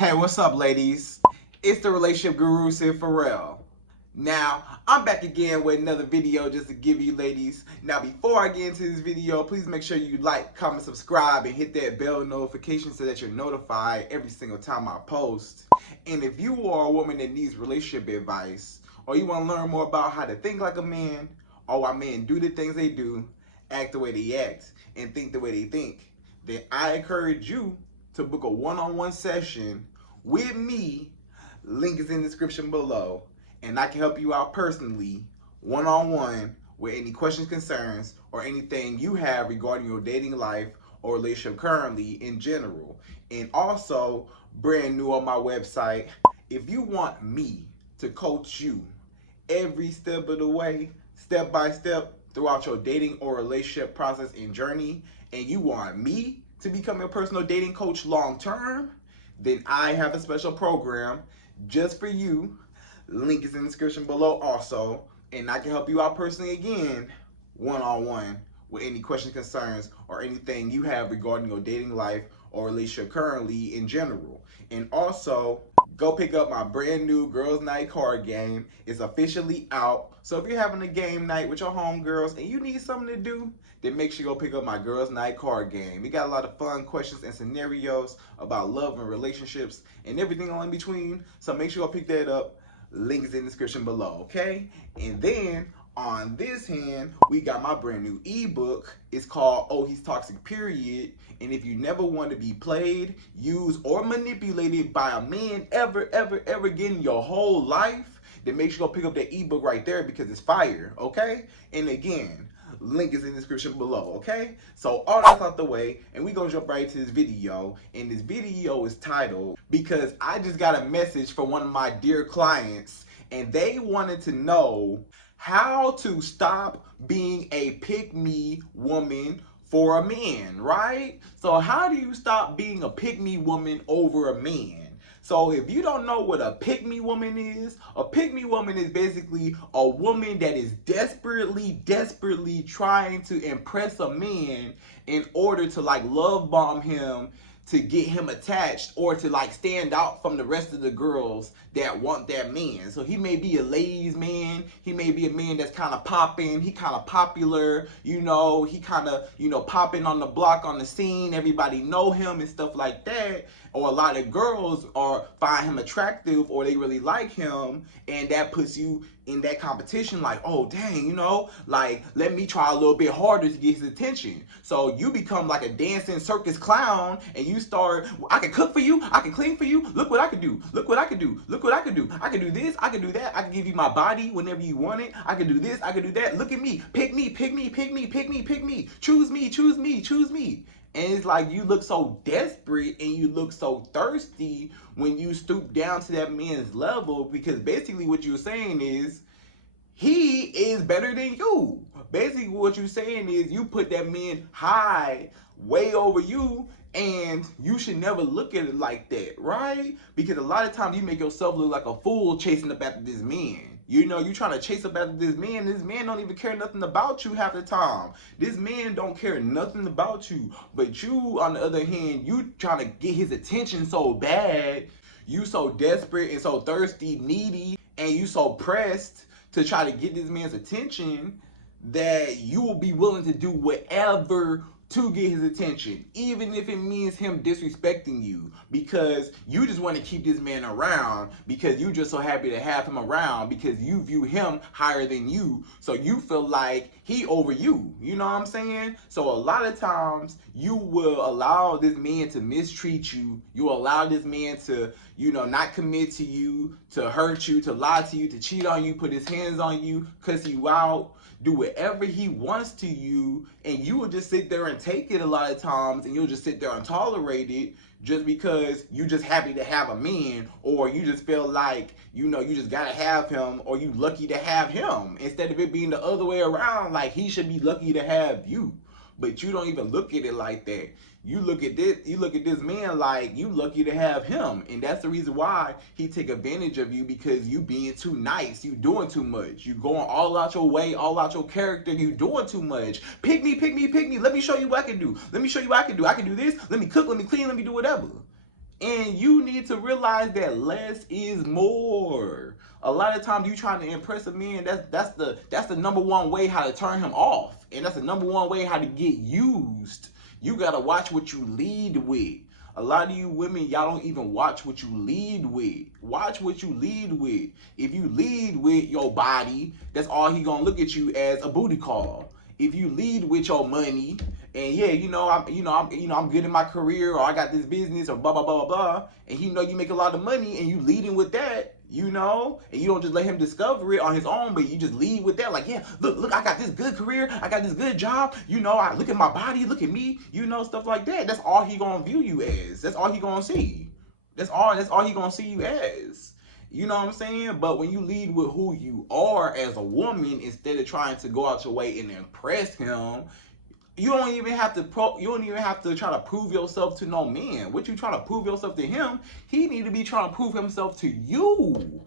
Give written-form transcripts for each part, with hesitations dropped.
Hey, what's up, ladies? It's the relationship guru, Sydd Ferrell. Now, I'm back again with another video just to give you ladies. Now, before I get into this video, please make sure you like, comment, subscribe, and hit that bell notification so that you're notified every single time I post. And if you are a woman that needs relationship advice, or you want to learn more about how to think like a man, or why men do the things they do, act the way they act, and think the way they think, then I encourage you to book a one-on-one session with me. Link is in the description below, and I can help you out personally, one-on-one, with any questions, concerns, or anything you have regarding your dating life or relationship currently in general. And also, brand new on my website, if you want me to coach you every step of the way, step by step, throughout your dating or relationship process and journey, and you want me to become your personal dating coach long term, then I have a special program just for you. Link is in the description below also, and I can help you out personally again, one-on-one, with any questions, concerns, or anything you have regarding your dating life or relationship currently in general. And also, go pick up my brand new Girls Night card game. It's officially out. So if you're having a game night with your homegirls and you need something to do, then make sure you go pick up my Girls Night card game. We got a lot of fun questions and scenarios about love and relationships and everything all in between. So make sure you go pick that up. Link is in the description below, okay? And then on this hand, we got my brand new ebook. It's called Oh He's Toxic Period. And if you never want to be played, used, or manipulated by a man ever again in your whole life, then make sure you go pick up that ebook right there because it's fire, okay? And again, link is in the description below, okay? So all that's out the way, and we gonna jump right into this video. And this video is titled, because I just got a message from one of my dear clients, and they wanted to know how to stop being a pick-me woman for a man, right? So how do you stop being a pick-me woman over a man? So if you don't know what a pick-me woman is basically a woman that is desperately trying to impress a man in order to like love bomb him, to get him attached, or to like stand out from the rest of the girls that want that man. So he may be a ladies man, he may be a man that's kind of popping, he kind of popular, you know, he kind of, you know, popping on the block, on the scene, everybody know him and stuff like that. Or a lot of girls are find him attractive, or they really like him, and that puts you in that competition like, oh dang, you know, like let me try a little bit harder to get his attention. So you become like a dancing circus clown, and you start, I can cook for you, I can clean for you, look what I can do, look what I can do, look what I can do, I can do this, I can do that, I can give you my body whenever you want it, I can do this, I can do that, look at me, pick me, pick me, pick me, pick me, pick me, choose me, choose me, choose me. And it's like you look so desperate and you look so thirsty when you stoop down to that man's level, because basically what you're saying is he is better than you. Basically what you're saying is you put that man high, way over you, and you should never look at it like that, right? Because a lot of times you make yourself look like a fool chasing up after this man. You know, you trying to chase up after this man don't even care nothing about you half the time. This man don't care nothing about you. But you, on the other hand, you trying to get his attention so bad. You so desperate and so thirsty, needy, and you so pressed to try to get this man's attention that you will be willing to do whatever to get his attention, even if it means him disrespecting you, because you just want to keep this man around, because you just so happy to have him around, because you view him higher than you, so you feel like he over you. You know what I'm saying? So a lot of times you will allow this man to mistreat you. You allow this man to, you know, not commit to you, to hurt you, to lie to you, to cheat on you, put his hands on you, cuss you out, do whatever he wants to you, and you will just sit there and take it a lot of times, and you'll just sit there and tolerate it just because you just happy to have a man, or you just feel like, you know, you just gotta have him, or you lucky to have him, instead of it being the other way around, like he should be lucky to have you. But you don't even look at it like that. You look at this man like you lucky to have him. And that's the reason why he take advantage of you, because you being too nice, you doing too much. You going all out your way, all out your character, you doing too much. Pick me, let me show you what I can do. Let me show you what I can do. I can do this, let me cook, let me clean, let me do whatever. And you need to realize that less is more. A lot of times you trying to impress a man, that's the number one way how to turn him off. And that's the number one way how to get used. You gotta watch what you lead with. A lot of you women, y'all don't even watch what you lead with. Watch what you lead with. If you lead with your body, that's all he gonna look at you as a booty call. If you lead with your money, and yeah, I'm good in my career, or I got this business, or blah blah blah blah blah, and you know you make a lot of money, and you leading with that, and you don't just let him discover it on his own, but you just lead with that, like, yeah, look, I got this good career, I got this good job, I look at my body, look at me, stuff like that. That's all he gonna view you as. That's all he gonna see. That's all he gonna see you as. You know what I'm saying? But when you lead with who you are as a woman, instead of trying to go out your way and impress him, you don't even have to try to prove yourself to no man. What you trying to prove yourself to him, he need to be trying to prove himself to you.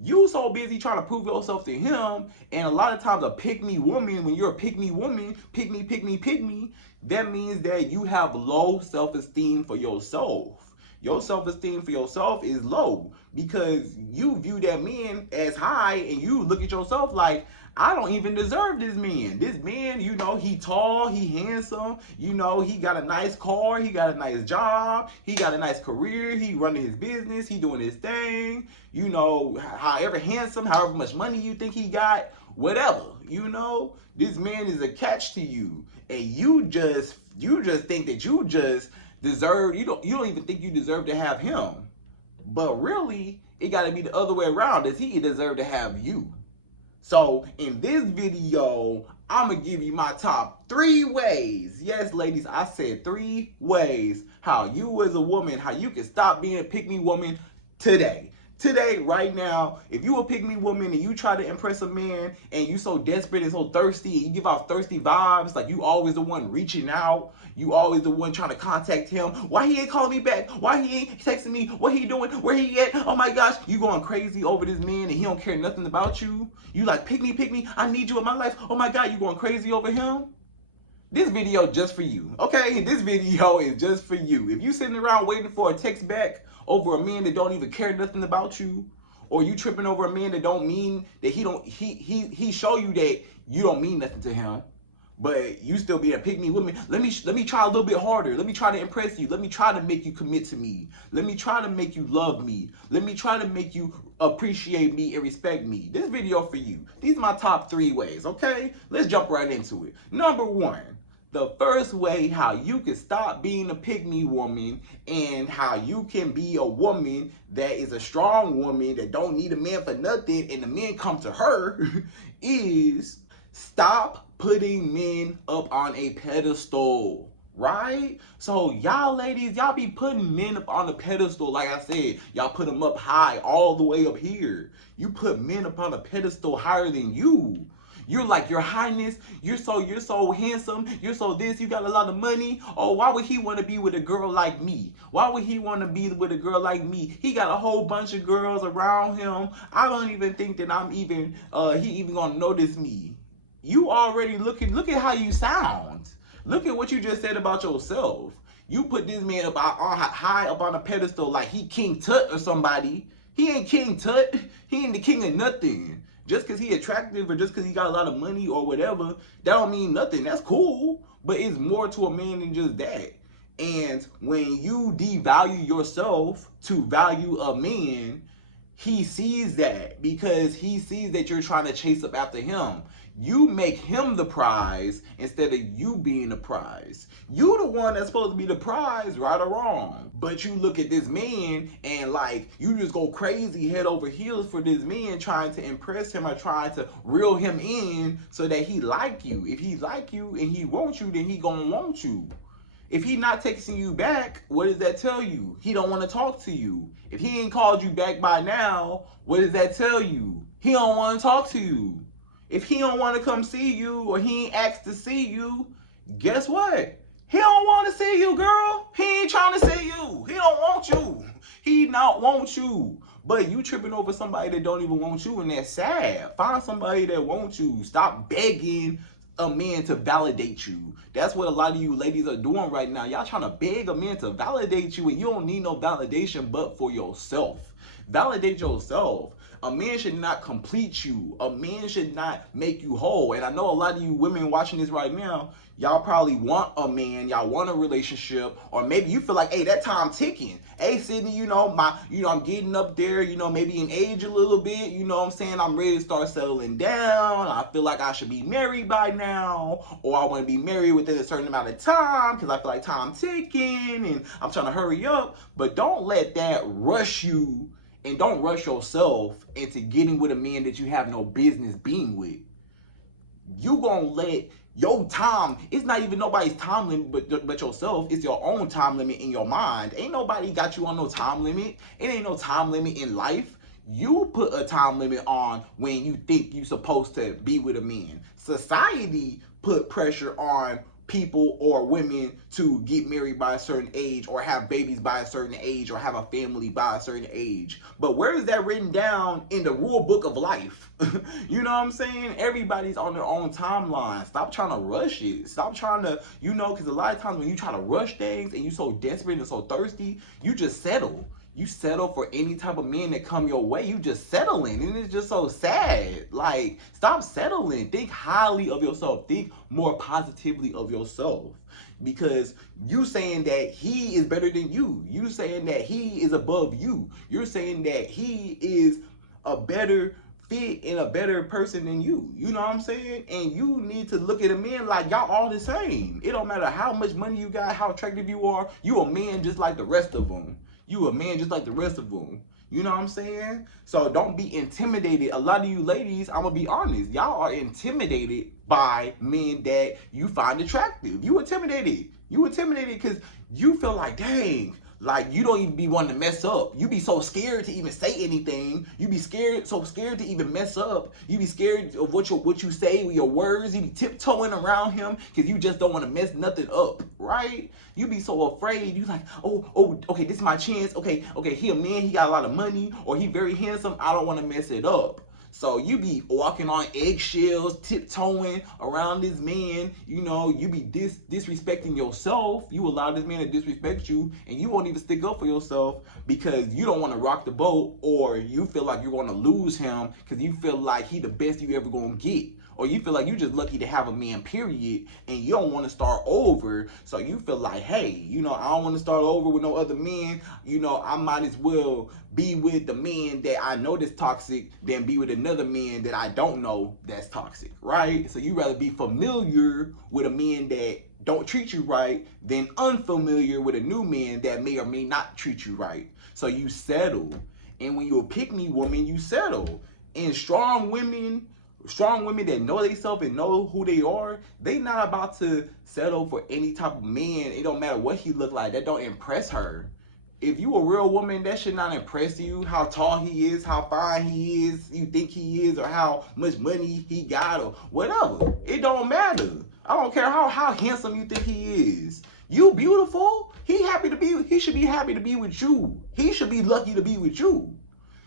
You so busy trying to prove yourself to him, and a lot of times a pick-me woman, when you're a pick-me woman, pick me, that means that you have low self-esteem for yourself. Your self-esteem for yourself is low because you view that man as high, and you look at yourself like, I don't even deserve this man. This man, he tall, he handsome, he got a nice car, he got a nice job, he got a nice career, he running his business, he doing his thing, however handsome, however much money you think he got, whatever, this man is a catch to you, and you just think that you just deserve, you don't even think you deserve to have him, but really, it got to be the other way around. Does he deserve to have you? So in this video, I'm going to give you my top 3 ways. Yes, ladies, I said 3 ways how you as a woman, how you can stop being a pick-me woman today. Today, right now, if you a pick-me woman and you try to impress a man and you so desperate and so thirsty and you give off thirsty vibes, like you always the one reaching out, you always the one trying to contact him. Why he ain't calling me back? Why he ain't texting me? What he doing? Where he at? Oh my gosh, you going crazy over this man and he don't care nothing about you. You like, pick me, I need you in my life. Oh my God, you going crazy over him? This video just for you, okay? This video is just for you. If you sitting around waiting for a text back over a man that don't even care nothing about you, or you tripping over a man that don't mean that he show you that you don't mean nothing to him, but you still be a pick-me woman. Let me try a little bit harder. Let me try to impress you. Let me try to make you commit to me. Let me try to make you love me. Let me try to make you appreciate me and respect me. This video for you. These are my top 3 ways, okay? Let's jump right into it. Number 1. The first way how you can stop being a pick-me woman and how you can be a woman that is a strong woman that don't need a man for nothing and the men come to her is stop putting men up on a pedestal, right? So y'all ladies, y'all be putting men up on a pedestal. Like I said, y'all put them up high, all the way up here. You put men up on a pedestal higher than you. You're like, your highness, you're so handsome, you're so this, you got a lot of money. Oh, why would he want to be with a girl like me? Why would he want to be with a girl like me? He got a whole bunch of girls around him. I don't even think that he even gonna notice me. You already look at how you sound. Look at what you just said about yourself. You put this man up high up on a pedestal like he King Tut or somebody. He ain't King Tut. He ain't the king of nothing. Just because he attractive or just because he got a lot of money or whatever, that don't mean nothing. That's cool, but it's more to a man than just that. And when you devalue yourself to value a man, he sees that because he sees that you're trying to chase up after him. You make him the prize instead of you being the prize. You the one that's supposed to be the prize, right or wrong. But you look at this man and like, you just go crazy head over heels for this man, trying to impress him or trying to reel him in so that he like you. If he like you and he wants you, then he gonna want you. If he not texting you back, what does that tell you? He don't want to talk to you. If he ain't called you back by now, what does that tell you? He don't want to talk to you. If he don't want to come see you or he ain't asked to see you, guess what? He don't want to see you, girl. He ain't trying to see you. He don't want you. He not want you. But you tripping over somebody that don't even want you, and that's sad. Find somebody that wants you. Stop begging a man to validate you. That's what a lot of you ladies are doing right now. Y'all trying to beg a man to validate you, and you don't need no validation but for yourself. Validate yourself. A man should not complete you. A man should not make you whole. And I know a lot of you women watching this right now, y'all probably want a man, y'all want a relationship, or maybe you feel like, hey, that time ticking. Hey, Sydney, I'm getting up there, maybe in age a little bit, what I'm saying? I'm ready to start settling down. I feel like I should be married by now, or I want to be married within a certain amount of time because I feel like time ticking and I'm trying to hurry up. But don't let that rush you, and don't rush yourself into getting with a man that you have no business being with. You gonna let your time, it's not even nobody's time limit but yourself. It's your own time limit in your mind. Ain't nobody got you on no time limit. It ain't no time limit in life. You put a time limit on when you think you're supposed to be with a man. Society put pressure on people or women to get married by a certain age, or have babies by a certain age, or have a family by a certain age. But where is that written down in the rule book of life? You know what I'm saying? Everybody's on their own timeline. Stop trying to rush it. Stop trying to, because a lot of times when you try to rush things and you so desperate and so thirsty, you just settle. You settle for any type of men that come your way. You just settling, and it's just so sad. Like, stop settling. Think highly of yourself. Think more positively of yourself. Because you saying that he is better than you. You saying that he is above you. You're saying that he is a better fit and a better person than you. You know what I'm saying? And you need to look at a man like y'all all the same. It don't matter how much money you got, how attractive you are. You a man just like the rest of them. You a man just like the rest of them. You know what I'm saying? So don't be intimidated. A lot of you ladies, I'm gonna be honest, y'all are intimidated by men that you find attractive. You intimidated. You intimidated because you feel like, dang, like you don't even be wanting to mess up. You be so scared to even say anything. You be so scared to even mess up. You be scared of what you say with your words. You be tiptoeing around him because you just don't want to mess nothing up, right? You be so afraid. You like, oh, okay, this is my chance. Okay, he a man, he got a lot of money, or he very handsome. I don't want to mess it up. So you be walking on eggshells, tiptoeing around this man. You be disrespecting yourself. You allow this man to disrespect you, and you won't even stick up for yourself because you don't want to rock the boat, or you feel like you're going to lose him because you feel like he the best you ever going to get. Or you feel like you're just lucky to have a man, period, and you don't want to start over. So you feel like, hey, I don't want to start over with no other men. I might as well be with the man that I know that's toxic than be with another man that I don't know that's toxic, right? So you rather be familiar with a man that don't treat you right than unfamiliar with a new man that may or may not treat you right. So you settle. And when you're a pick-me woman, you settle. And strong women that know themselves and know who they are, they not about to settle for any type of man. It don't matter what he look like. That don't impress her. If you a real woman, that should not impress you. How tall he is, how fine he is, you think he is, or how much money he got, or whatever. It don't matter. I don't care how handsome you think he is. You beautiful. He should be happy to be with you. He should be lucky to be with you.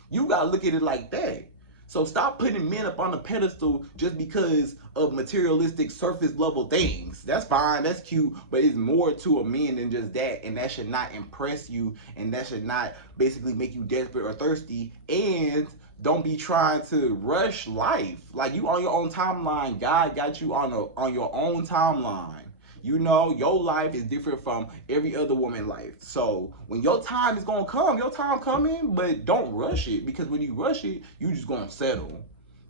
You gotta look at it like that. So stop putting men up on a pedestal just because of materialistic surface level things. That's fine, that's cute, but it's more to a man than just that, and that should not impress you, and that should not basically make you desperate or thirsty. And don't be trying to rush life. Like, you on your own timeline. God got you on your own timeline. Your life is different from every other woman's life. So when your time is gonna come, your time coming, but don't rush it, because when you rush it, you just gonna settle.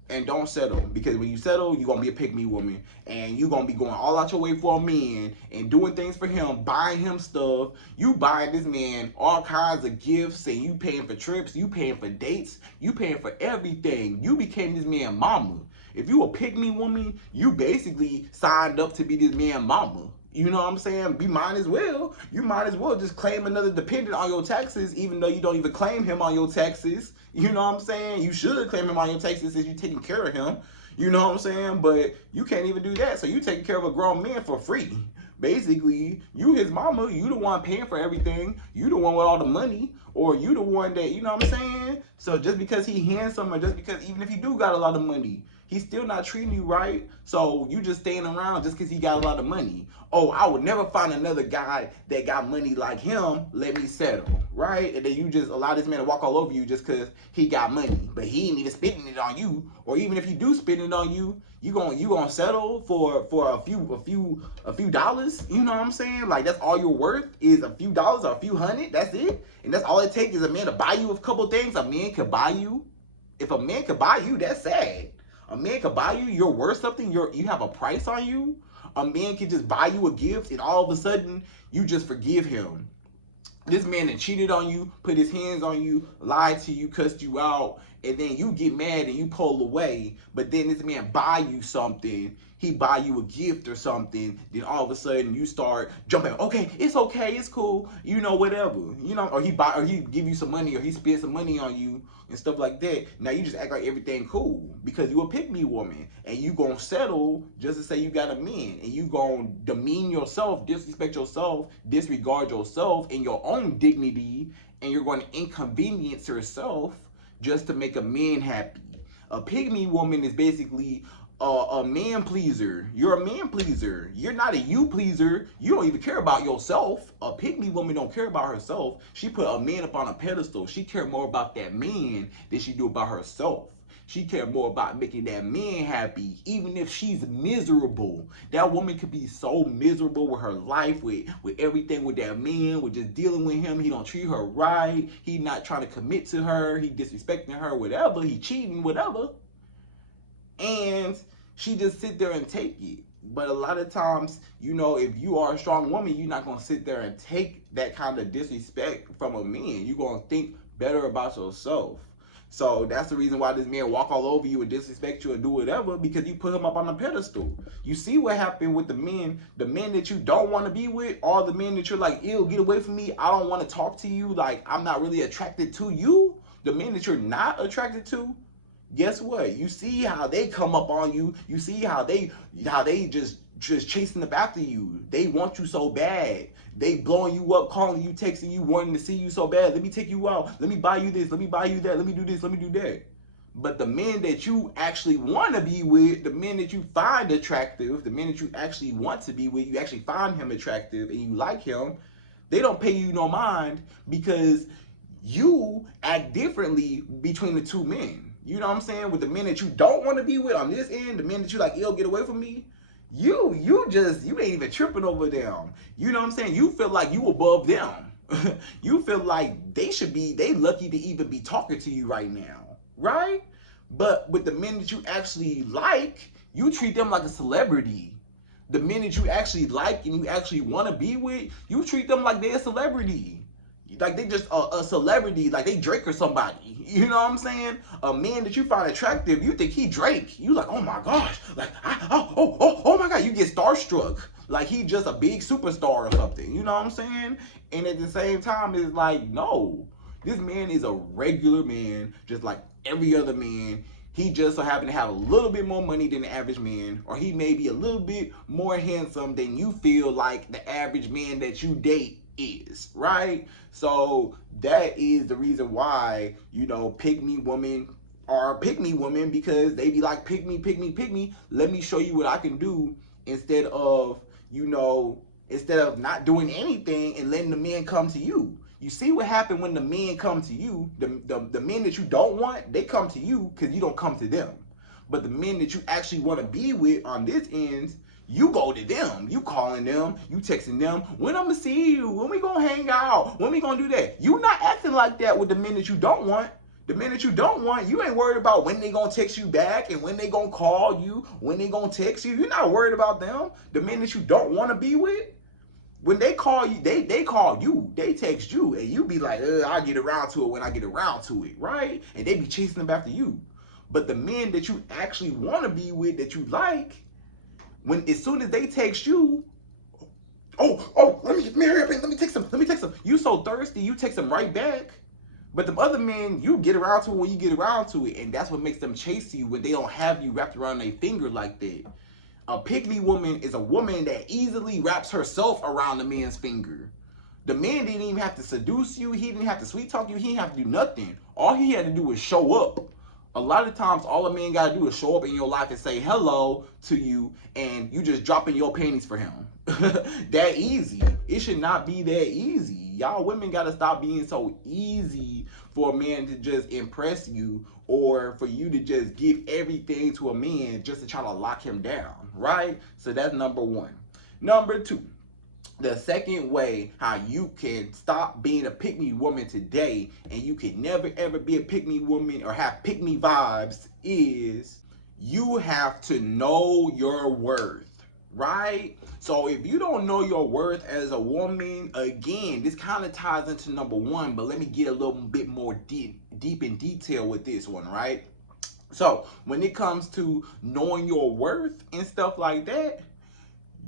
And don't settle, because when you settle, you're gonna be a pick-me woman, and you're gonna be going all out your way for a man and doing things for him, buying him stuff. You buying this man all kinds of gifts, and you paying for trips, you paying for dates, you paying for everything. You became this man mama. If you a pick-me woman, you basically signed up to be this man mama. You know what I'm saying? You might as well just claim another dependent on your taxes, even though you don't even claim him on your taxes. You know what I'm saying? You should claim him on your taxes since you're taking care of him. You know what I'm saying? But you can't even do that. So you taking care of a grown man for free. Basically, you his mama, you the one paying for everything. You the one with all the money, or you the one that, you know what I'm saying? So just because he handsome, or just because, even if he do got a lot of money, He's still not treating you right. So you just staying around just because he got a lot of money. Oh, I would never find another guy that got money like him. Let me settle, right? And then you just allow this man to walk all over you just because he got money, but he ain't even spending it on you. Or even if he do spend it on you, you gonna settle for a few dollars. You know what I'm saying? Like, that's all you're worth is a few dollars or a few hundred. That's it. And that's all it takes is a man to buy you a couple things. A man could buy you. If a man could buy you, that's sad. A man could buy you, you're worth something, you have a price on you. A man can just buy you a gift and all of a sudden you just forgive him. This man that cheated on you, put his hands on you, lied to you, cussed you out, and then you get mad and you pull away. But then this man buy you something, he buy you a gift or something, then all of a sudden you start jumping, okay, it's cool, you know, whatever. You know, or he give you some money, or he spend some money on you and stuff like that. Now you just act like everything cool because you a pick-me woman, and you gonna settle just to say you got a man, and you gonna demean yourself, disrespect yourself, disregard yourself and your own dignity, and you're going to inconvenience yourself just to make a man happy. A pick-me woman is basically a man pleaser. You're a man pleaser. You're not a you pleaser. You don't even care about yourself. A pick-me woman don't care about herself. She put a man up on a pedestal. She care more about that man than she do about herself. She care more about making that man happy, even if she's miserable. That woman could be so miserable with her life, with everything with that man, with just dealing with him. He don't treat her right. He not trying to commit to her. He disrespecting her, whatever. He cheating, whatever. And she just sit there and take it. But a lot of times, you know, if you are a strong woman, you're not going to sit there and take that kind of disrespect from a man. You're going to think better about yourself. So that's the reason why this man walk all over you and disrespect you and do whatever, because you put him up on a pedestal. You see what happened with the men that you don't want to be with, or the men that you're like, ew, get away from me, I don't want to talk to you, like, I'm not really attracted to you. The men that you're not attracted to, guess what? You see how they come up on you. You see how they just chasing up after you. They want you so bad. They blowing you up, calling you, texting you, wanting to see you so bad. Let me take you out. Let me buy you this. Let me buy you that. Let me do this. Let me do that. But the men that you actually want to be with, the men that you find attractive, the men that you actually want to be with, you actually find him attractive and you like him, they don't pay you no mind because you act differently between the two men. You know what I'm saying? With the men that you don't want to be with on this end, the men that you like, yo, get away from me. You ain't even tripping over them. You know what I'm saying? You feel like you above them. You feel like they lucky to even be talking to you right now, right? But with the men that you actually like, you treat them like a celebrity. The men that you actually like and you actually want to be with, you treat them like they're a celebrity. Like they just a celebrity, like they Drake or somebody. You know what I'm saying? A man that you find attractive, you think he Drake. You like, oh my gosh, like oh my god, you get starstruck. Like he just a big superstar or something. You know what I'm saying? And at the same time, it's like, no, this man is a regular man, just like every other man. He just so happen to have a little bit more money than the average man, or he may be a little bit more handsome than you feel like the average man that you date is, right? So that is the reason why, you know, pick-me women are pick-me women, because they be like, pick me, let me show you what I can do, instead of, you know, instead of not doing anything and letting the men come to you. You see what happened when the men come to you, the men that you don't want, they come to you because you don't come to them. But the men that you actually want to be with on this end, you go to them. You calling them, you texting them, when I'm gonna see you, when we gonna hang out, when we gonna do that. You not acting like that with the men that you don't want. The men that you don't want, you ain't worried about when they gonna text you back and when they gonna call you, when they gonna text you. You're not worried about them. The men that you don't want to be with, when they call you, they call you, they text you, and you be like, I'll get around to it when I get around to it, right? And they be chasing them after you. But the men that you actually want to be with, that you like, as soon as they text you, let me hurry up and let me text them. You so thirsty, you text them right back. But the other men, you get around to it when you get around to it, and that's what makes them chase you when they don't have you wrapped around their finger like that. A pick-me woman is a woman that easily wraps herself around the man's finger. The man didn't even have to seduce you. He didn't have to sweet talk you. He didn't have to do nothing. All he had to do was show up. A lot of times, all a man gotta do is show up in your life and say hello to you, and you just dropping your panties for him. That easy. It should not be that easy. Y'all women gotta stop being so easy for a man to just impress you, or for you to just give everything to a man just to try to lock him down, right? So that's number one. Number two, the second way how you can stop being a pick-me woman today, and you can never ever be a pick-me woman or have pick-me vibes, is you have to know your worth, right? So if you don't know your worth as a woman, again, this kind of ties into number one, but let me get a little bit more deep in detail with this one, right? So when it comes to knowing your worth and stuff like that,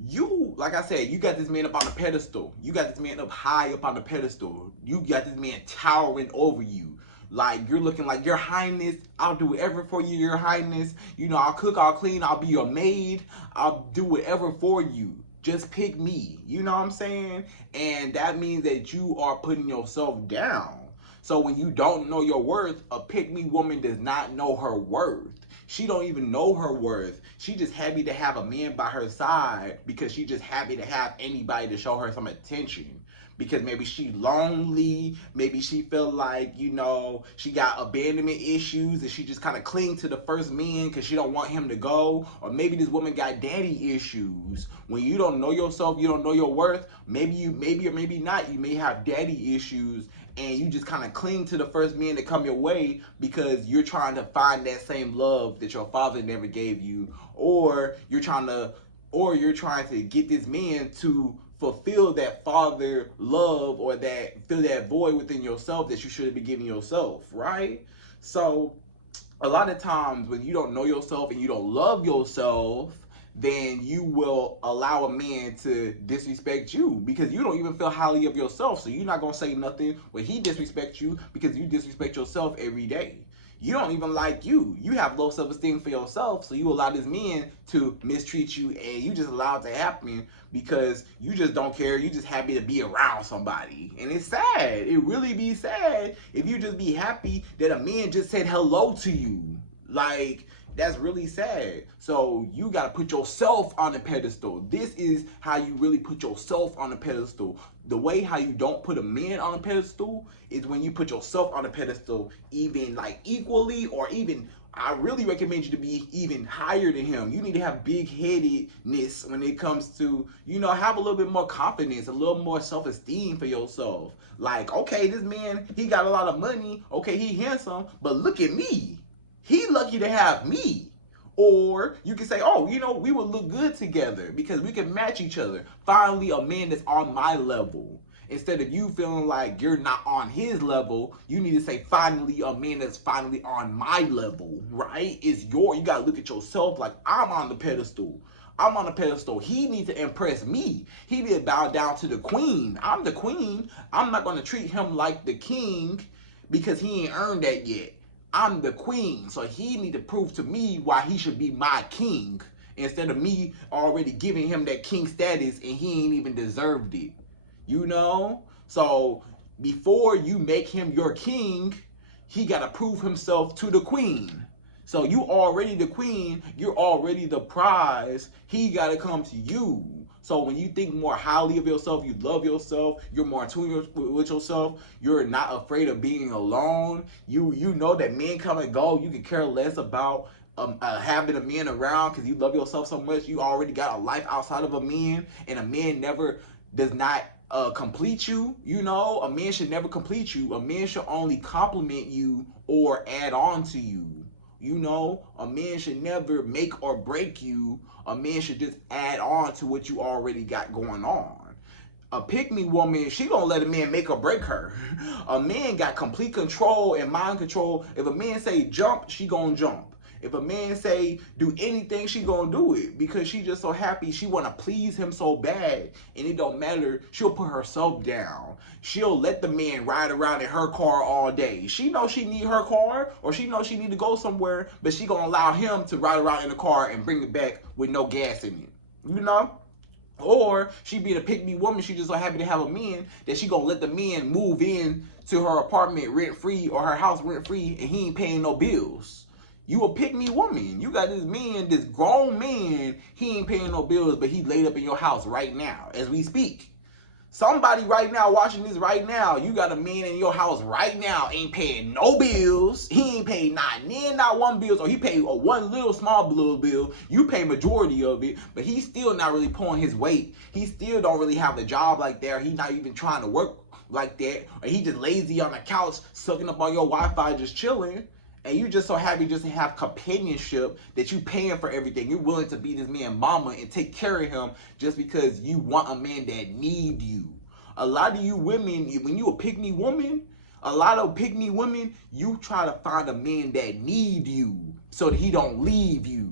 you, like I said, you got this man up on the pedestal. You got this man up high up on the pedestal. You got this man towering over you. Like, you're looking like, your highness, I'll do whatever for you, your highness. You know, I'll cook, I'll clean, I'll be your maid. I'll do whatever for you. Just pick me. You know what I'm saying? And that means that you are putting yourself down. So when you don't know your worth, a pick-me woman does not know her worth. She don't even know her worth. She just happy to have a man by her side because she just happy to have anybody to show her some attention. Because maybe she lonely, maybe she feel like, you know, she got abandonment issues and she just kind of cling to the first man because she don't want him to go. Or maybe this woman got daddy issues. When you don't know yourself, you don't know your worth, maybe or maybe not, you may have daddy issues, and you just kind of cling to the first man to come your way because you're trying to find that same love that your father never gave you, or you're trying to get this man to fulfill that father love, or that fill that void within yourself that you should be giving yourself, right? So a lot of times when you don't know yourself and you don't love yourself, then you will allow a man to disrespect you because you don't even feel highly of yourself. So you're not going to say nothing when he disrespects you because you disrespect yourself every day. You don't even like you. You have low self-esteem for yourself, so you allow this man to mistreat you, and you just allow it to happen because you just don't care. You just happy to be around somebody. And it's sad. It really be sad if you just be happy that a man just said hello to you. Like, that's really sad. So you got to put yourself on the pedestal. This is how you really put yourself on the pedestal. The way how you don't put a man on a pedestal is when you put yourself on a pedestal, even like equally, or even, I really recommend you to be even higher than him. You need to have big-headedness when it comes to, you know, have a little bit more confidence, a little more self-esteem for yourself. Like, okay, this man, he got a lot of money. Okay, he handsome, but look at me. He lucky to have me. Or you can say, oh, you know, we would look good together because we can match each other. Finally, a man that's on my level. Instead of you feeling like you're not on his level, you need to say, finally, a man that's finally on my level, right? You got to look at yourself like, I'm on the pedestal. I'm on the pedestal. He needs to impress me. He need to bow down to the queen. I'm the queen. I'm not going to treat him like the king because he ain't earned that yet. I'm the queen, so he need to prove to me why he should be my king instead of me already giving him that king status and he ain't even deserved it. You know? So before you make him your king, he got to prove himself to the queen. So you already the queen, you're already the prize. He got to come to you. So when you think more highly of yourself, you love yourself, you're more in tune with yourself, you're not afraid of being alone, you know that men come and go, you can care less about having a man around because you love yourself so much. You already got a life outside of a man, and a man never does not complete you. You know, a man should never complete you. A man should only compliment you or add on to you. You know, a man should never make or break you. A man should just add on to what you already got going on. A pick-me woman, she gonna let a man make or break her. A man got complete control and mind control. If a man say jump, she gonna jump. If a man say do anything, she gonna do it because she just so happy. She wanna please him so bad, and it don't matter. She'll put herself down. She'll let the man ride around in her car all day. She knows she need her car, or she knows she need to go somewhere, but she gonna allow him to ride around in the car and bring it back with no gas in it. You know? Or she being a pick-me woman, she just so happy to have a man that she gonna let the man move in to her apartment rent-free or her house rent-free, and he ain't paying no bills. You a pick me woman. You got this man, this grown man, he ain't paying no bills, but he laid up in your house right now as we speak. Somebody right now watching this right now, you got a man in your house right now, ain't paying no bills. He ain't paid not one bills, or he paid a one little small bill. You pay majority of it, but he's still not really pulling his weight. He still don't really have a job like that. He's not even trying to work like that, or he just lazy on the couch, sucking up on your Wi-Fi, just chilling. And you just so happy just to have companionship that you paying for everything. You're willing to be this man mama and take care of him just because you want a man that need you. A lot of you women, when you a pick-me woman, a lot of pick-me women, you try to find a man that need you so that he don't leave you.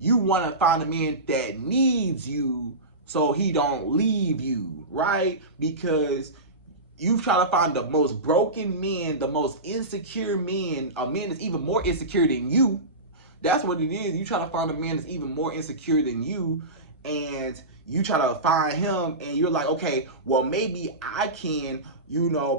You want to find a man that needs you so he don't leave you, right? Because you try to find the most broken man, the most insecure man, a man that's even more insecure than you. That's what it is. You try to find a man that's even more insecure than you, and you try to find him, and you're like, okay, well, maybe I can,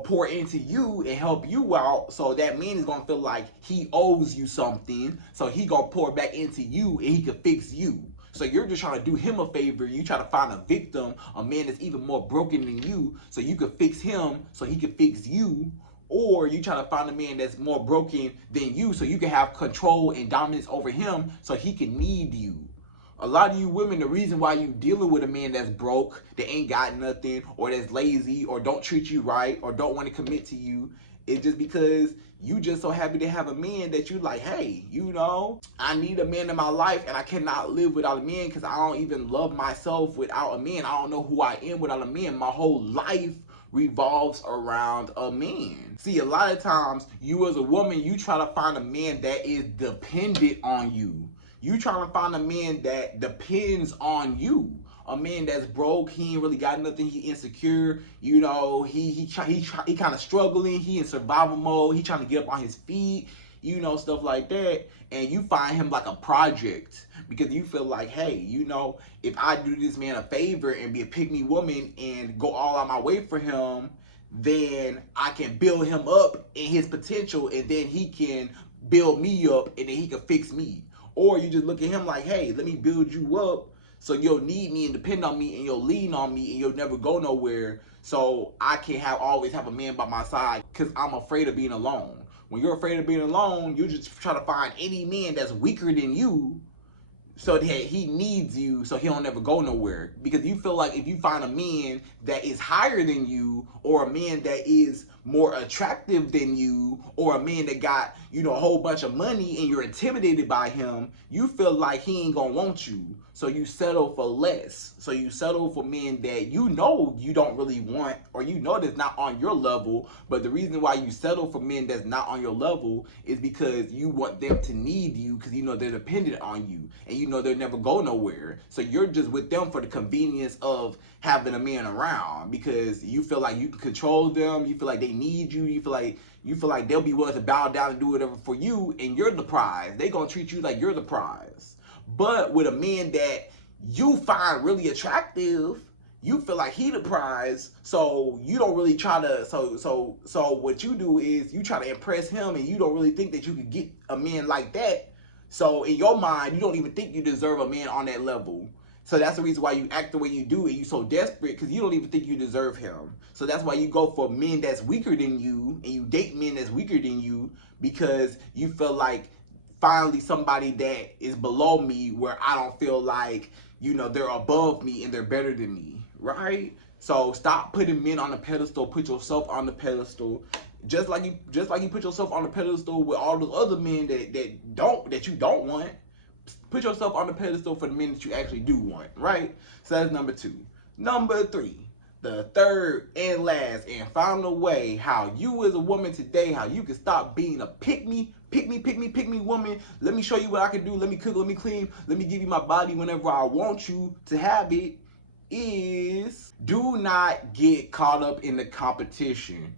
pour into you and help you out. So that man is going to feel like he owes you something. So he going to pour back into you and he can fix you. So you're just trying to do him a favor. You try to find a victim, a man that's even more broken than you, so you could fix him, so he can fix you. Or you try to find a man that's more broken than you, so you can have control and dominance over him, so he can need you. A lot of you women, the reason why you dealing with a man that's broke, that ain't got nothing, or that's lazy, or don't treat you right, or don't want to commit to you, is just because you just so happy to have a man that you like, hey, I need a man in my life, and I cannot live without a man because I don't even love myself without a man. I don't know who I am without a man. My whole life revolves around a man. See, a lot of times, you as a woman, you try to find a man that is dependent on you. You trying to find a man that depends on you. A man that's broke, he ain't really got nothing, he insecure, he kind of struggling, he in survival mode, he trying to get up on his feet, stuff like that. And you find him like a project because you feel like, hey, if I do this man a favor and be a pick-me woman and go all out my way for him, then I can build him up in his potential, and then he can build me up, and then he can fix me. Or you just look at him like, hey, let me build you up so you'll need me and depend on me, and you'll lean on me, and you'll never go nowhere, so I can always have a man by my side because I'm afraid of being alone. When you're afraid of being alone, you just try to find any man that's weaker than you so that he needs you, so he don't ever go nowhere. Because you feel like if you find a man that is higher than you, or a man that is more attractive than you, or a man that got, a whole bunch of money and you're intimidated by him, you feel like he ain't gonna want you. So you settle for less. So you settle for men that you don't really want, or that's not on your level. But the reason why you settle for men that's not on your level is because you want them to need you, because they're dependent on you, and they'll never go nowhere. So you're just with them for the convenience of having a man around, because you feel like you can control them, you feel like they need you, you feel like they'll be willing to bow down and do whatever for you, and you're the prize. They gonna treat you like you're the prize. But with a man that you find really attractive, you feel like he the prize, so you don't really try to, so what you do is you try to impress him, and you don't really think that you could get a man like that. So in your mind, you don't even think you deserve a man on that level. So that's the reason why you act the way you do, and you so desperate, because you don't even think you deserve him. So that's why you go for men that's weaker than you, and you date men that's weaker than you, because you feel like finally somebody that is below me, where I don't feel like, they're above me and they're better than me, right? So stop putting men on the pedestal. Put yourself on the pedestal. Just like you put yourself on the pedestal with all those other men that you don't want. Put yourself on the pedestal for the men that you actually do want, right? So that's number 2. Number 3, the third and last and final way how you as a woman today, how you can stop being a pick me woman. Let me show you what I can do. Let me cook, let me clean, let me give you my body whenever I want you to have it, is do not get caught up in the competition.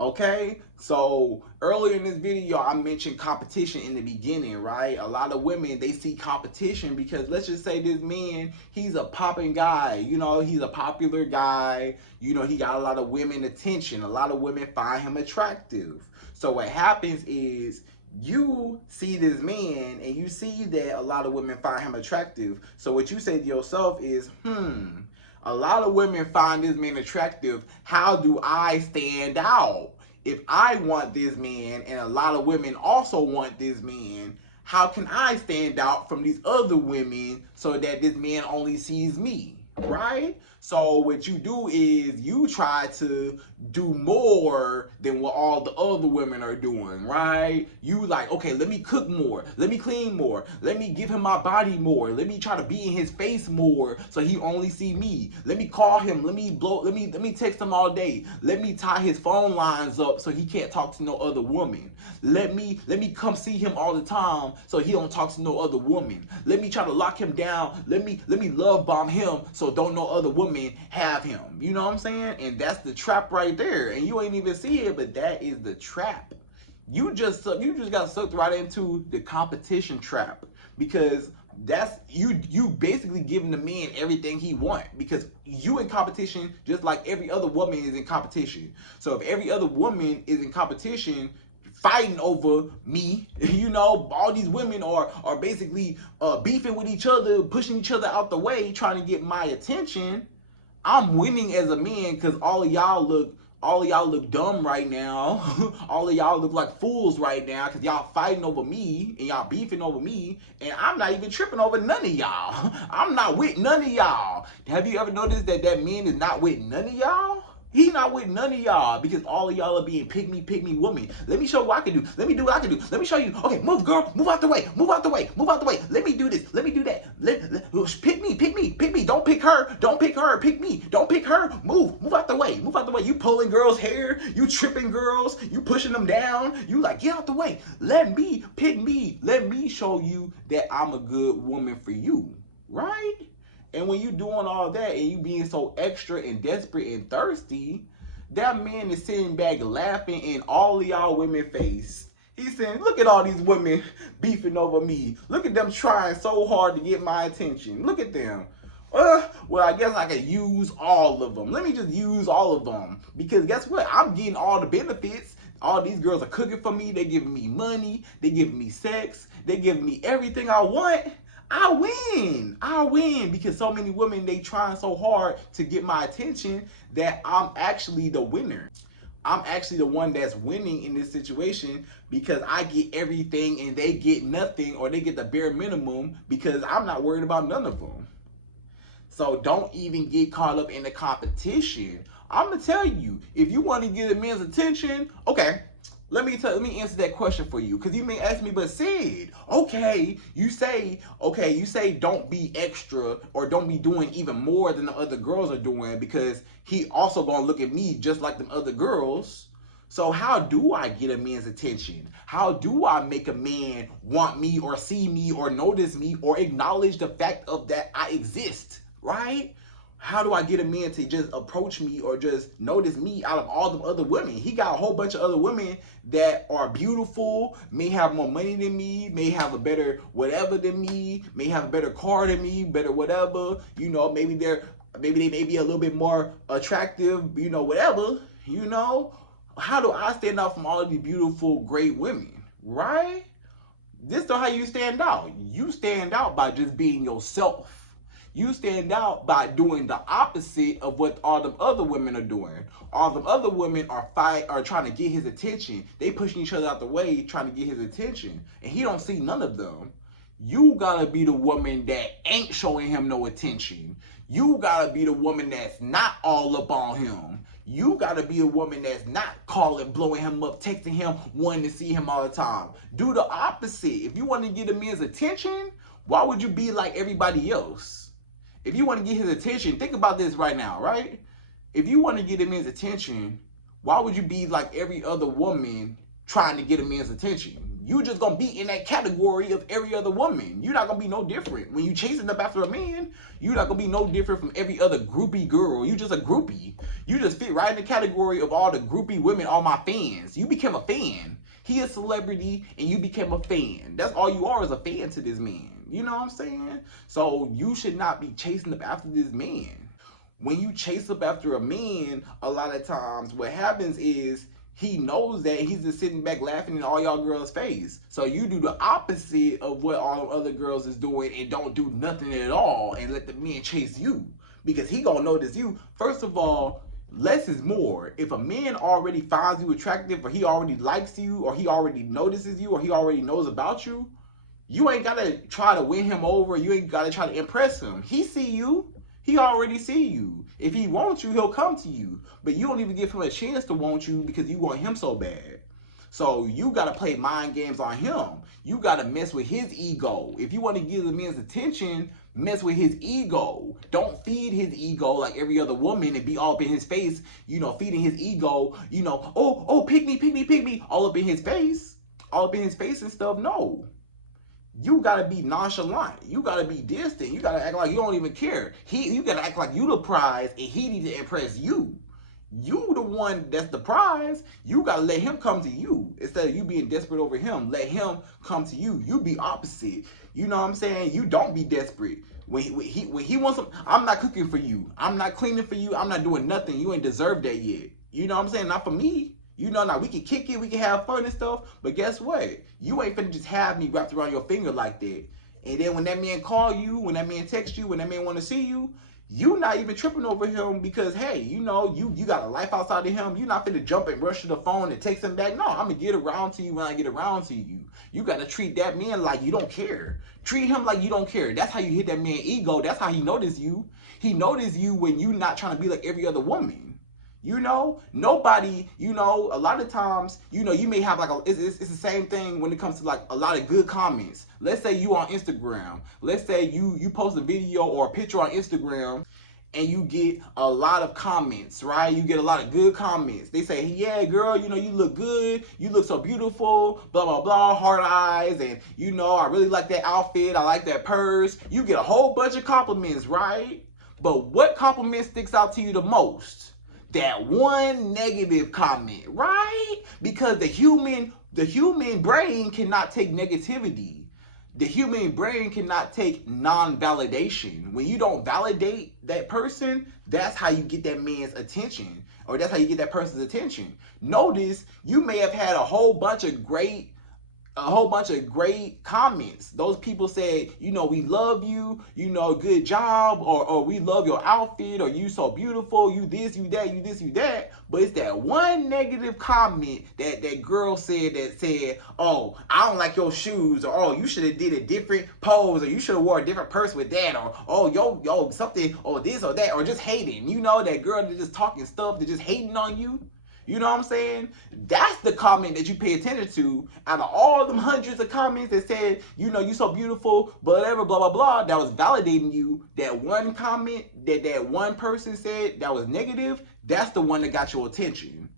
Okay, so earlier in this video, I mentioned competition in the beginning, right? A lot of women, they see competition because, let's just say this man, he's a popping guy, he's a popular guy, he got a lot of women attention. A lot of women find him attractive. So what happens is You see this man and you see that a lot of women find him attractive. So what you say to yourself is, a lot of women find this man attractive. How do I stand out? If I want this man and a lot of women also want this man, how can I stand out from these other women so that this man only sees me? Right? So what you do is you try to do more than what all the other women are doing, right? You like, okay, let me cook more, let me clean more, let me give him my body more, let me try to be in his face more so he only see me. Let me call him, let me text him all day. Let me tie his phone lines up so he can't talk to no other woman. Let me come see him all the time so he don't talk to no other woman. Let me try to lock him down. Let me love bomb him so don't no other woman have him. You know what I'm saying? And that's the trap right there. And you ain't even see it, but that is the trap. You just got sucked right into the competition trap, because that's you basically giving the man everything he want, because you in competition just like every other woman is in competition. So if every other woman is in competition fighting over me, you know, all these women are basically beefing with each other, pushing each other out the way, trying to get my attention. I'm winning as a man because all of y'all look dumb right now. All of y'all look like fools right now because y'all fighting over me and y'all beefing over me, and I'm not even tripping over none of y'all. I'm not with none of y'all. Have you ever noticed that man is not with none of y'all? He's not with none of y'all because all of y'all are being pick me women. Let me show you what I can do. Let me do what I can do. Let me show you. Okay, move, girl. Move out the way. Move out the way. Move out the way. Let me do this. Let me do that. Pick me. Don't pick her. Don't pick her. Pick me. Don't pick her. Move out the way. Move out the way. You pulling girls' hair. You tripping girls. You pushing them down. You like, get out the way. Let me pick me. Let me show you that I'm a good woman for you. Right? And when you doing all that and you being so extra and desperate and thirsty, that man is sitting back laughing in all of y'all women face. He's saying, look at all these women beefing over me. Look at them trying so hard to get my attention. Look at them. Well, I guess I could use all of them. Let me just use all of them. Because guess what? I'm getting all the benefits. All these girls are cooking for me. They're giving me money. They're giving me sex. They're giving me everything I want. I win because so many women, they trying so hard to get my attention that I'm actually the winner. I'm actually the one that's winning in this situation because I get everything and they get nothing, or they get the bare minimum because I'm not worried about none of them. So don't even get caught up in the competition. I'm gonna tell you, if you want to get a man's attention, okay, let me answer that question for you, because you may ask me, but Sid, you say don't be extra or don't be doing even more than the other girls are doing, because he also gonna look at me just like them other girls. So how do I get a man's attention? How do I make a man want me or see me or notice me or acknowledge the fact of that I exist, right? How do I get a man to just approach me or just notice me out of all the other women? He got a whole bunch of other women that are beautiful, may have more money than me, may have a better whatever than me, may have a better car than me, better whatever. You know, maybe they may be a little bit more attractive, you know, whatever, you know. How do I stand out from all of these beautiful, great women, right? This is how you stand out. You stand out by just being yourself. You stand out by doing the opposite of what all the other women are doing. All the other women are trying to get his attention. They pushing each other out the way, trying to get his attention. And he don't see none of them. You gotta be the woman that ain't showing him no attention. You gotta be the woman that's not all up on him. You gotta be a woman that's not calling, blowing him up, texting him, wanting to see him all the time. Do the opposite. If you want to get a man's attention, why would you be like everybody else? If you want to get his attention, think about this right now, right? If you want to get a man's attention, why would you be like every other woman trying to get a man's attention? You just gonna be in that category of every other woman. You're not gonna be no different. When you chasing up after a man, you're not gonna be no different from every other groupie girl. You just a groupie. You just fit right in the category of all the groupie women, all my fans. You became a fan. He a celebrity and you became a fan. That's all you are, is a fan to this man. You know what I'm saying? So you should not be chasing up after this man. When you chase up after a man, a lot of times what happens is he knows that he's just sitting back laughing in all y'all girls' face. So you do the opposite of what all other girls is doing and don't do nothing at all and let the men chase you. Because he gonna notice you. First of all, less is more. If a man already finds you attractive, or he already likes you, or he already notices you, or he already knows about you, you ain't gotta try to win him over. You ain't gotta try to impress him. He see you. He already see you. If he wants you, he'll come to you. But you don't even give him a chance to want you because you want him so bad. So you got to play mind games on him. You got to mess with his ego. If you want to give the man's attention, mess with his ego. Don't feed his ego like every other woman and be all up in his face, you know, feeding his ego, you know, oh, pick me, all up in his face. All up in his face and stuff. No. You gotta be nonchalant. You gotta be distant. You gotta act like you don't even care. You gotta act like you the prize, and he need to impress you. You the one that's the prize. You gotta let him come to you instead of you being desperate over him. Let him come to you. You be opposite. You know what I'm saying? You don't be desperate. When he wants some, I'm not cooking for you. I'm not cleaning for you. I'm not doing nothing. You ain't deserved that yet. You know what I'm saying? Not for me. You know, now we can kick it, we can have fun and stuff, but guess what? You ain't finna just have me wrapped around your finger like that. And then when that man call you, when that man text you, when that man want to see you, you not even tripping over him because, hey, you know, you got a life outside of him. You not finna jump and rush to the phone and text him back. No, I'm gonna get around to you when I get around to you. You gotta treat that man like you don't care. Treat him like you don't care. That's how you hit that man's ego. That's how he notice you. He notice you when you not trying to be like every other woman. You know, nobody, you know, a lot of times, you know, you may have like it's the same thing when it comes to like a lot of good comments. Let's say you on Instagram. Let's say you post a video or a picture on Instagram and you get a lot of comments, right? You get a lot of good comments. They say, yeah, girl, you know, you look good. You look so beautiful, blah, blah, blah, heart eyes. And, you know, I really like that outfit. I like that purse. You get a whole bunch of compliments, right? But what compliment sticks out to you the most? That one negative comment, right? Because the human brain cannot take negativity. The human brain cannot take non-validation. When you don't validate that person, that's how you get that man's attention, or that's how you get that person's attention. Notice you may have had a whole bunch of great comments. Those people said, you know, we love you, you know, good job, or we love your outfit, or you so beautiful, you this, you that, you this, you that. But it's that one negative comment that girl said that said, oh, I don't like your shoes, or oh, you should have did a different pose, or you should have wore a different purse with that, or oh, yo, something, or this or that, or just hating. You know, that girl that just talking stuff, that just hating on you. You know what I'm saying? That's the comment that you pay attention to out of all them hundreds of comments that said, you know, you so beautiful, whatever, blah, blah, blah, that was validating you. That one comment that one person said that was negative, that's the one that got your attention.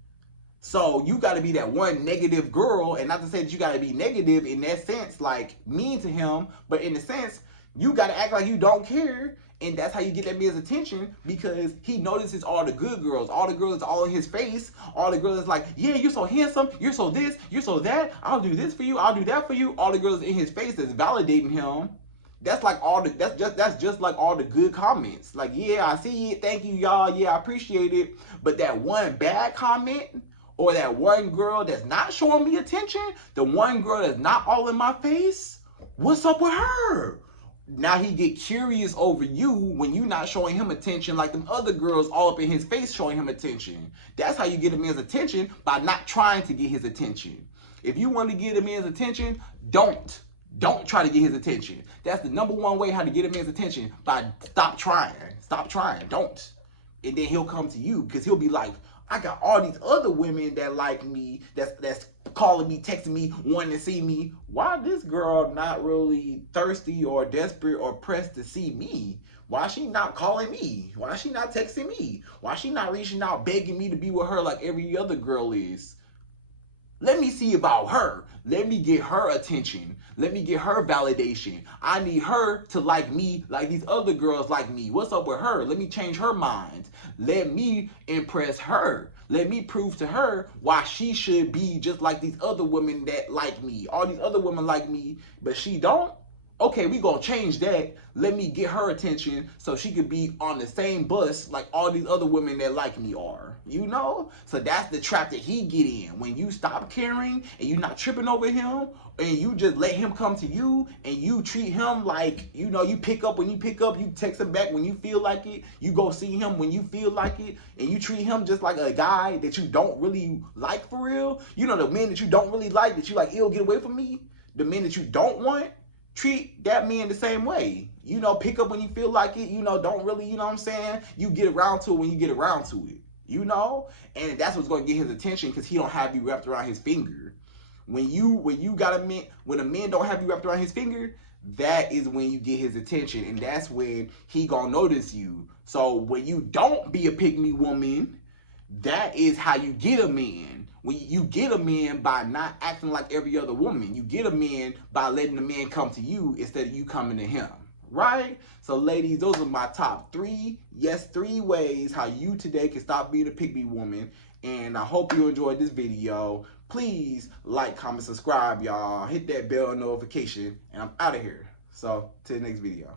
So you got to be that one negative girl, and not to say that you got to be negative in that sense, like mean to him, but in the sense, you got to act like you don't care. And that's how you get that man's attention, because he notices all the good girls, all the girls all in his face, all the girls that's like, yeah, you're so handsome, you're so this, you're so that, I'll do this for you, I'll do that for you. All the girls in his face that's validating him. That's like that's just like all the good comments. Like, yeah, I see it, thank you, y'all, yeah, I appreciate it. But that one bad comment, or that one girl that's not showing me attention, the one girl that's not all in my face, what's up with her? Now he get curious over you when you not showing him attention like them other girls all up in his face showing him attention. That's how you get a man's attention, by not trying to get his attention. If you want to get a man's attention, don't try to get his attention. That's the number one way how to get a man's attention, by stop trying, don't. And then he'll come to you, because he'll be like, I got all these other women that like me, that's calling me, texting me, wanting to see me. Why this girl not really thirsty or desperate or pressed to see me? Why she not calling me? Why she not texting me? Why she not reaching out, begging me to be with her like every other girl is? Let me see about her. Let me get her attention. Let me get her validation. I need her to like me like these other girls like me. What's up with her? Let me change her mind. Let me impress her. Let me prove to her why she should be just like these other women that like me. All these other women like me, but she don't. okay, we gonna change that. Let me get her attention so she could be on the same bus like all these other women that like me are. You know? So that's the trap that he get in. When you stop caring and you not tripping over him, and you just let him come to you, and you treat him like, you know, you pick up when you pick up, you text him back when you feel like it, you go see him when you feel like it, and you treat him just like a guy that you don't really like for real. You know, the men that you don't really like, that you like, ew, get away from me. The men that you don't want, treat that man the same way. You know, pick up when you feel like it. You know, don't really, you know what I'm saying? You get around to it when you get around to it. You know? And that's what's going to get his attention, because he don't have you wrapped around his finger. When a man don't have you wrapped around his finger, that is when you get his attention. And that's when he going to notice you. So when you don't be a pick-me woman, that is how you get a man. When you get a man by not acting like every other woman. You get a man by letting the man come to you instead of you coming to him. Right? So ladies, those are my top 3 ways how you today can stop being a pick-me woman. And I hope you enjoyed this video. Please like, comment, subscribe, y'all. Hit that bell notification. And I'm out of here. So, to the next video.